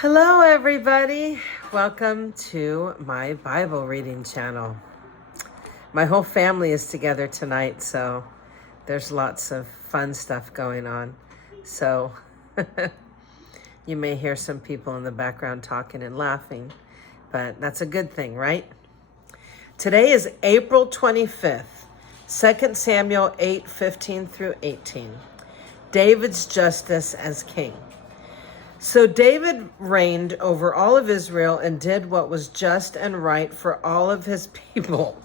Hello, everybody. Welcome to my Bible reading channel. My whole family is together tonight, so there's lots of fun stuff going on. So you may hear some people in the background talking and laughing, but that's a good thing, right? Today is April 25th, 2 Samuel 8:15 through 18. David's justice as king. So David reigned over all of Israel and did what was just and right for all of his people.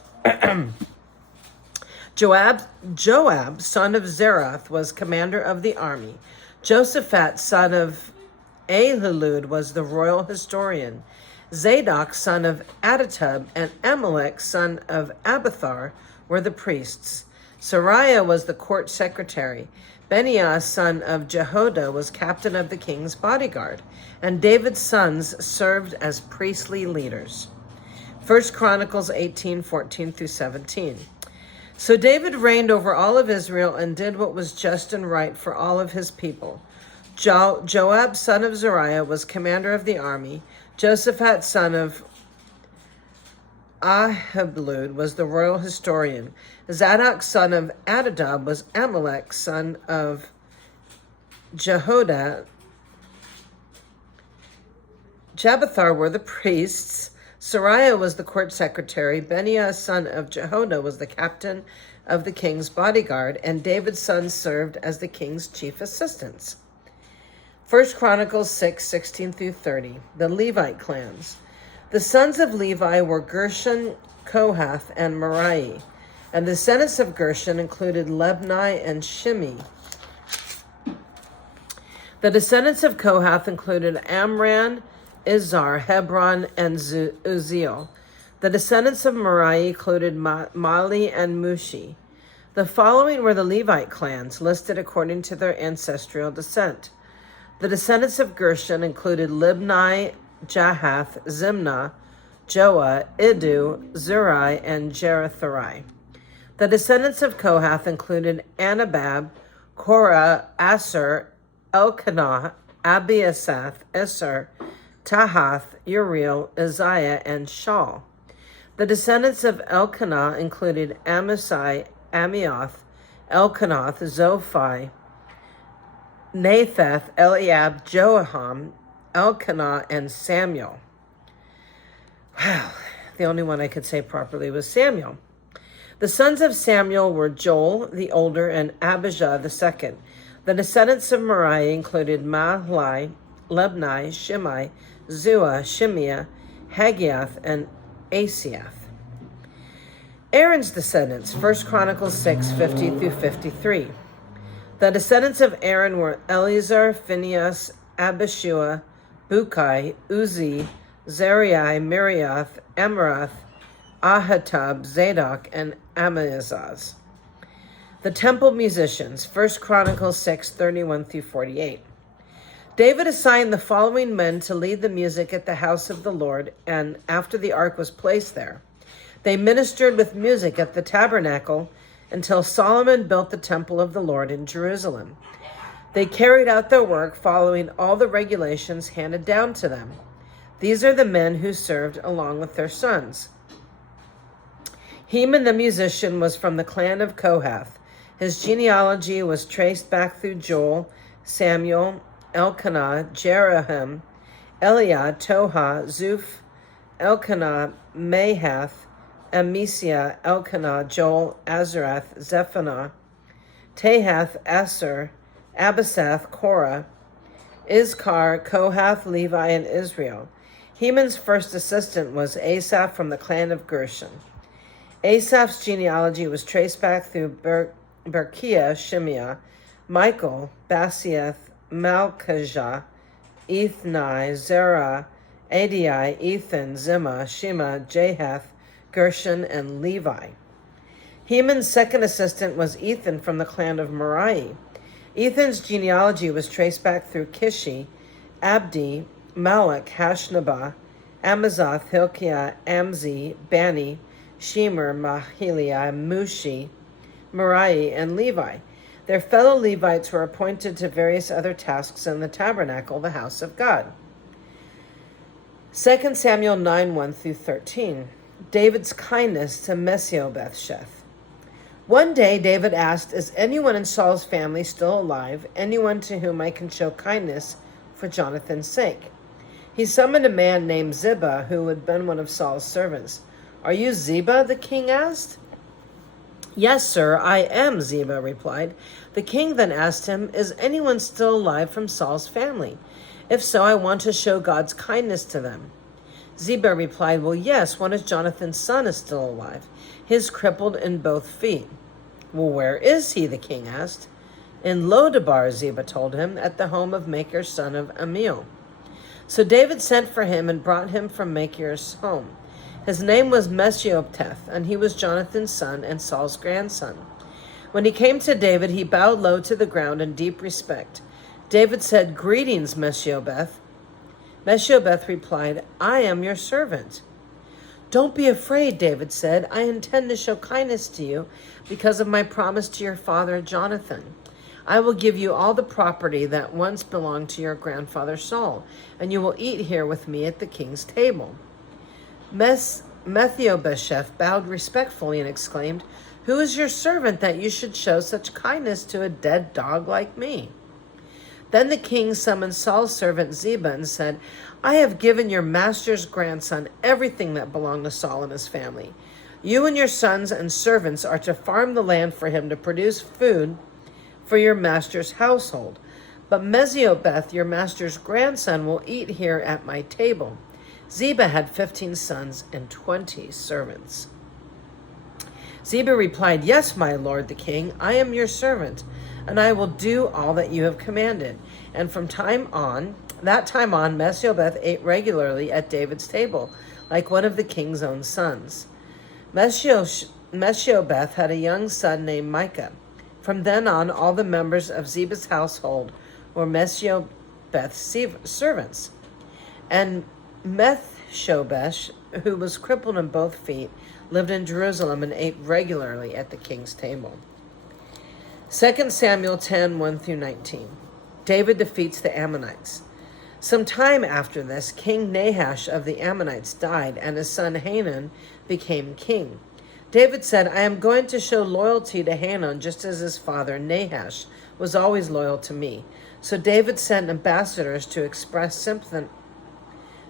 Joab, son of Zerath, was commander of the army. Josaphat, son of Ahilud, was the royal historian. Zadok, son of Ahitub, and Amalek, son of Abiathar, were the priests. Sariah was the court secretary. Benaiah, son of Jehoiada, was captain of the king's bodyguard, and David's sons served as priestly leaders. 1 Chronicles 18:14 through 17. So David reigned over all of Israel and did what was just and right for all of his people. Joab, son of Zeruiah, was commander of the army. Josaphat, son of Ahilud, was the royal historian. Zadok, son of Ahitub, was Amalek, son of Jehoiada. Abiathar were the priests. Sariah was the court secretary. Benaiah, son of Jehoiada, was the captain of the king's bodyguard, and David's sons served as the king's chief assistants. 1 Chronicles 6:16 through 30. The Levite clans. The sons of Levi were Gershon, Kohath, and Merari. And the descendants of Gershon included Libni and Shimei. The descendants of Kohath included Amram, Izhar, Hebron, and Uzziel. The descendants of Merari included Mali and Mushi. The following were the Levite clans, listed according to their ancestral descent. The descendants of Gershon included Libni, Jahath, Zimna, Joah, Iddu, Zuri, and Jeratharai. The descendants of Kohath included Anabab, Korah, Asher, Elkanah, Abiasaph, Esar, Tahath, Uriel, Isaiah, and Shaul. The descendants of Elkanah included Amasai, Amioth, Elkanath, Zophai, Natheth, Eliab, Joaham, Elkanah, and Samuel. Wow, the only one I could say properly was Samuel. The sons of Samuel were Joel, the older, and Abijah, the second. The descendants of Merari included Mahli, Libni, Shimei, Zua, Shimeah, Hagiath, and Asiath. Aaron's descendants, 1 Chronicles 6:50 through 53. The descendants of Aaron were Eleazar, Phinehas, Abishua, Bukai, Uzi, Zerai, Miriath, Amarath, Ahitub, Zadok, and Amazaz. The temple musicians, 1 Chronicles 6:31 through 48. David assigned the following men to lead the music at the house of the Lord, and after the ark was placed there, they ministered with music at the tabernacle until Solomon built the temple of the Lord in Jerusalem. They carried out their work following all the regulations handed down to them. These are the men who served along with their sons. Heman the musician was from the clan of Kohath. His genealogy was traced back through Joel, Samuel, Elkanah, Jerahim, Eliad, Toha, Zuph, Elkanah, Mahath, Amisiah, Elkanah, Joel, Azarath, Zephaniah, Tahath, Asher, Abisath, Korah, Izkar, Kohath, Levi, and Israel. Heman's first assistant was Asaph from the clan of Gershon. Asaph's genealogy was traced back through Berechiah, Shimeah, Michael, Basiath, Malchijah, Ethni, Zerah, Adai, Ethan, Zimmah, Shema, Jahath, Gershon, and Levi. Heman's second assistant was Ethan from the clan of Merari. Ethan's genealogy was traced back through Kishi, Abdi, Malach, Hashnabah, Amazoth, Hilkiah, Amzi, Bani, Shemer, Mahiliah, Mushi, Merari, and Levi. Their fellow Levites were appointed to various other tasks in the tabernacle, the house of God. 2 Samuel 9, 1 through 13. David's kindness to Mephibosheth. One day David asked, is anyone in Saul's family still alive, anyone to whom I can show kindness for Jonathan's sake? He summoned a man named Ziba, who had been one of Saul's servants. Are you Ziba? The king asked. Yes, sir, I am, Ziba replied. The king then asked him, is anyone still alive from Saul's family? If so, I want to show God's kindness to them. Ziba replied, well, yes, one of Jonathan's son is still alive. He is crippled in both feet. Well, where is he? The king asked. In Lodabar, Ziba told him, at the home of Machir, son of Amiel. So David sent for him and brought him from Machir's home. His name was Mephibosheth, and he was Jonathan's son and Saul's grandson. When he came to David, he bowed low to the ground in deep respect. David said, greetings, Mephibosheth. Mephibosheth replied, I am your servant. Don't be afraid, David said. I intend to show kindness to you because of my promise to your father Jonathan. I will give you all the property that once belonged to your grandfather Saul, and you will eat here with me at the king's table. Mephibosheth bowed respectfully and exclaimed, who is your servant that you should show such kindness to a dead dog like me? Then the king summoned Saul's servant Ziba and said, I have given your master's grandson everything that belonged to Saul and his family. You and your sons and servants are to farm the land for him to produce food for your master's household. But Mephibosheth, your master's grandson, will eat here at my table. Ziba had 15 sons and 20 servants. Ziba replied, yes, my lord the king, I am your servant, and I will do all that you have commanded. And from that time on, Mephibosheth ate regularly at David's table, like one of the king's own sons. Mephibosheth had a young son named Micah. From then on, all the members of Ziba's household were Mephibosheth's servants. And Mephibosheth, who was crippled in both feet, lived in Jerusalem and ate regularly at the king's table. 2 Samuel 10, 1 through 19. David defeats the Ammonites. Some time after this, King Nahash of the Ammonites died, and his son Hanun became king. David said, I am going to show loyalty to Hanun just as his father Nahash was always loyal to me. So David sent ambassadors to express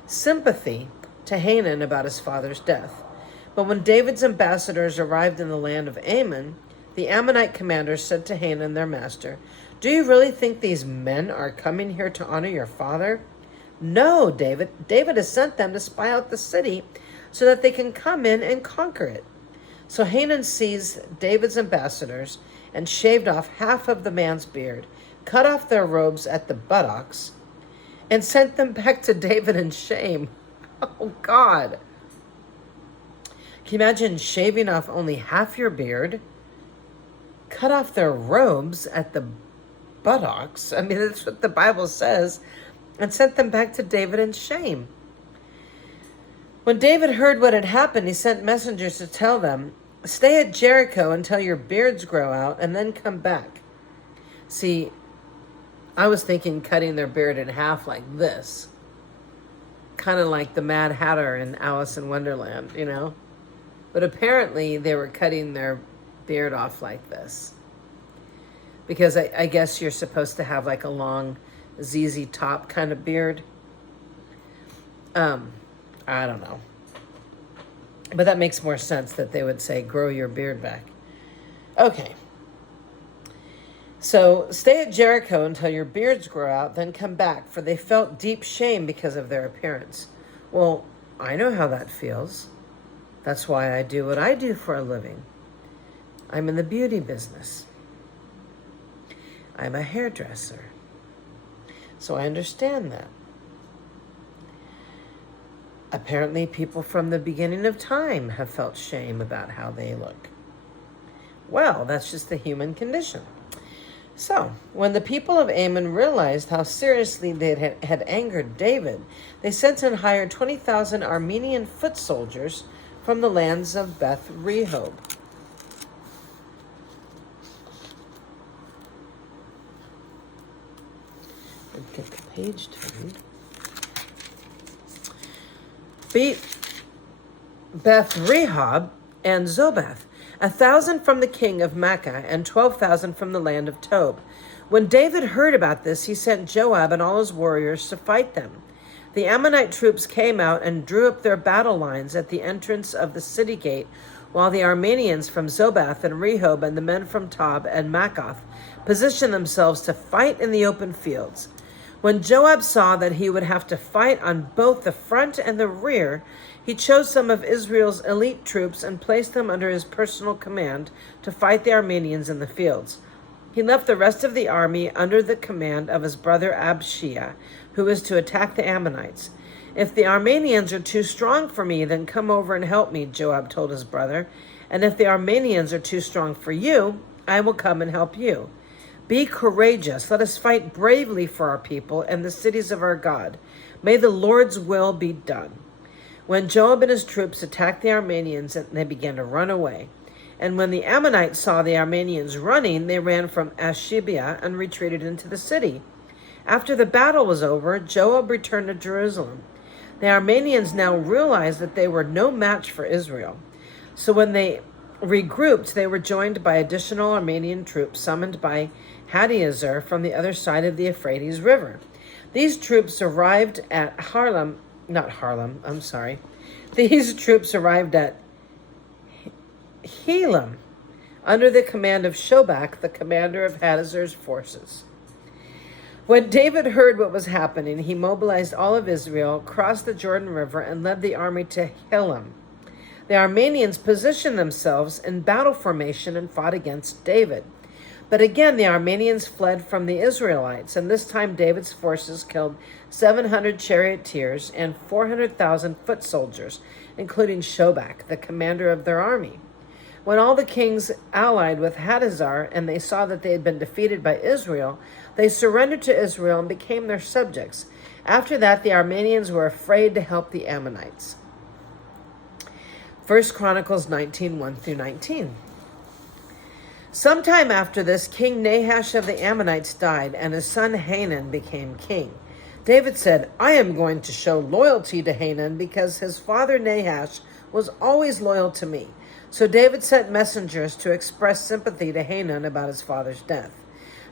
sympathy to Hanun about his father's death. But when David's ambassadors arrived in the land of Ammon, the Ammonite commanders said to Hanun, their master, do you really think these men are coming here to honor your father? No, David. David has sent them to spy out the city so that they can come in and conquer it. So Hanun seized David's ambassadors and shaved off half of the man's beard, cut off their robes at the buttocks, and sent them back to David in shame. Oh, God. Can you imagine shaving off only half your beard, cut off their robes at the buttocks? I mean, that's what the Bible says, and sent them back to David in shame. When David heard what had happened, he sent messengers to tell them, stay at Jericho until your beards grow out and then come back. See, I was thinking cutting their beard in half like this. Kind of like the Mad Hatter in Alice in Wonderland, you know? But apparently they were cutting their beard off like this. Because I guess you're supposed to have like a long ZZ Top kind of beard. I don't know. But that makes more sense that they would say, grow your beard back. Okay. So stay at Jericho until your beards grow out, then come back, for they felt deep shame because of their appearance. Well, I know how that feels. That's why I do what I do for a living. I'm in the beauty business. I'm a hairdresser. So I understand that. Apparently, people from the beginning of time have felt shame about how they look. Well, that's just the human condition. So, when the people of Ammon realized how seriously they had angered David, they sent and hired 20,000 Armenian foot soldiers from the lands of Beth Rehob. Get the page turned. beat Beth Rehob and Zobath, 1,000 from the king of Makkah, and 12,000 from the land of Tob. When David heard about this, he sent Joab and all his warriors to fight them. The Ammonite troops came out and drew up their battle lines at the entrance of the city gate, while the Arameans from Zobath and Rehob and the men from Tob and Maccath positioned themselves to fight in the open fields. When Joab saw that he would have to fight on both the front and the rear, he chose some of Israel's elite troops and placed them under his personal command to fight the Arameans in the fields. He left the rest of the army under the command of his brother Abishai, who was to attack the Ammonites. "If the Arameans are too strong for me, then come over and help me," Joab told his brother. "And if the Arameans are too strong for you, I will come and help you. Be courageous. Let us fight bravely for our people and the cities of our God. May the Lord's will be done." When Joab and his troops attacked the Arameans, they began to run away. And when the Ammonites saw the Arameans running, they ran from Ashibia and retreated into the city. After the battle was over, Joab returned to Jerusalem. The Arameans now realized that they were no match for Israel. So when they regrouped, they were joined by additional Aramean troops summoned by Hadaezer from the other side of the Euphrates River. These troops arrived at These troops arrived at Helam under the command of Shobach, the commander of Hadazer's forces. When David heard what was happening, he mobilized all of Israel, crossed the Jordan River, and led the army to Helam. The Arameans positioned themselves in battle formation and fought against David. But again, the Arameans fled from the Israelites, and this time David's forces killed 700 charioteers and 400,000 foot soldiers, including Shobach, the commander of their army. When all the kings allied with Hadaezer and they saw that they had been defeated by Israel, they surrendered to Israel and became their subjects. After that, the Arameans were afraid to help the Ammonites. 1 Chronicles 19, 1-19. Sometime after this, King Nahash of the Ammonites died, and his son Hanun became king. David said, "I am going to show loyalty to Hanun because his father Nahash was always loyal to me." So David sent messengers to express sympathy to Hanun about his father's death.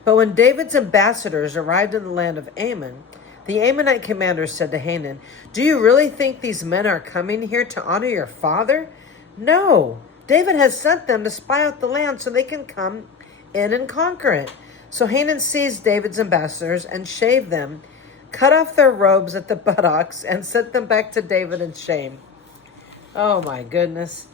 But when David's ambassadors arrived in the land of Ammon, the Ammonite commander said to Hanun, "Do you really think these men are coming here to honor your father? No, David has sent them to spy out the land so they can come in and conquer it." So Hanun seized David's ambassadors and shaved them, cut off their robes at the buttocks, and sent them back to David in shame. Oh my goodness.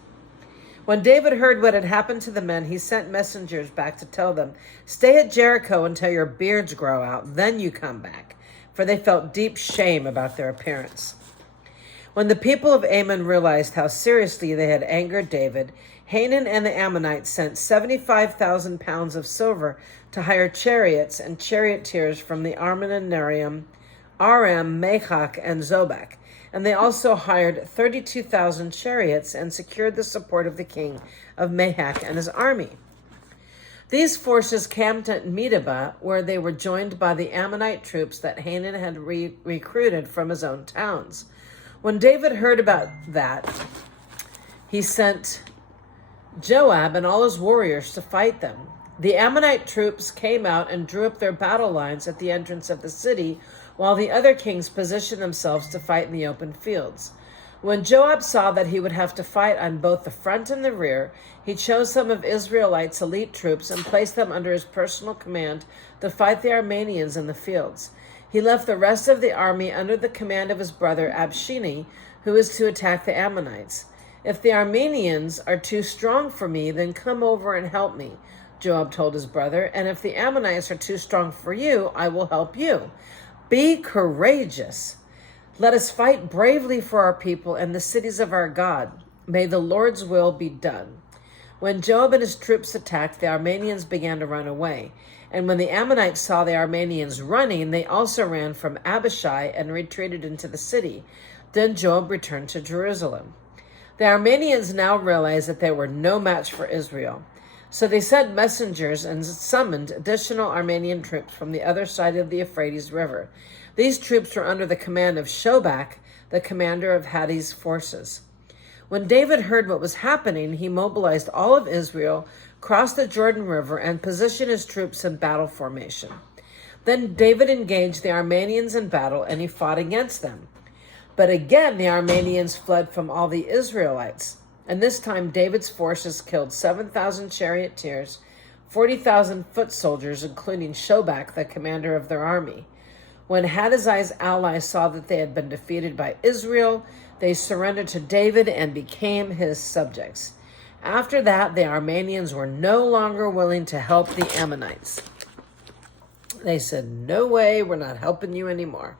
When David heard what had happened to the men, he sent messengers back to tell them, "Stay at Jericho until your beards grow out, then you come back," for they felt deep shame about their appearance. When the people of Ammon realized how seriously they had angered David, Hanun and the Ammonites sent 75,000 pounds of silver to hire chariots and charioteers from the Armenium, Aram, Mechach, and Zobach. And they also hired 32,000 chariots and secured the support of the king of Mechach and his army. These forces camped at Medeba, where they were joined by the Ammonite troops that Hanun had recruited from his own towns. When David heard about that, he sent Joab and all his warriors to fight them. The Ammonite troops came out and drew up their battle lines at the entrance of the city, while the other kings positioned themselves to fight in the open fields. When Joab saw that he would have to fight on both the front and the rear, he chose some of Israelites' elite troops and placed them under his personal command to fight the Arameans in the fields. He left the rest of the army under the command of his brother Abishai, who was to attack the Ammonites. "If the Arameans are too strong for me, then come over and help me," Joab told his brother. "And if the Ammonites are too strong for you, I will help you. Be courageous. Let us fight bravely for our people and the cities of our God. May the Lord's will be done." When Joab and his troops attacked, the Arameans began to run away. And when the Ammonites saw the Arameans running, they also ran from Abishai and retreated into the city. Then Joab returned to Jerusalem. The Arameans now realized that they were no match for Israel. So they sent messengers and summoned additional Armenian troops from the other side of the Euphrates River. These troops were under the command of Shobak, the commander of Hadi's forces. When David heard what was happening, he mobilized all of Israel, crossed the Jordan River, and positioned his troops in battle formation. Then David engaged the Armenians in battle, and he fought against them. But again, the Armenians fled from all the Israelites. And this time, David's forces killed 7,000 charioteers, 40,000 foot soldiers, including Shobak, the commander of their army. When Hadazai's allies saw that they had been defeated by Israel, they surrendered to David and became his subjects. After that, the Armenians were no longer willing to help the Ammonites. They said, "No way, we're not helping you anymore."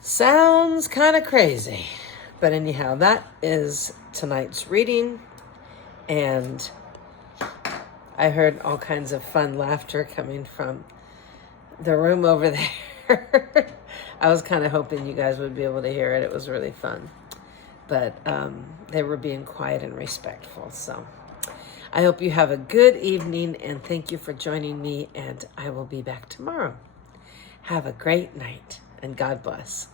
Sounds kind of crazy. But anyhow, that is tonight's reading. And I heard all kinds of fun laughter coming from the room over there. I was kind of hoping you guys would be able to hear it. It was really fun. But they were being quiet and respectful. So I hope you have a good evening, and thank you for joining me, and I will be back tomorrow. Have a great night, and God bless.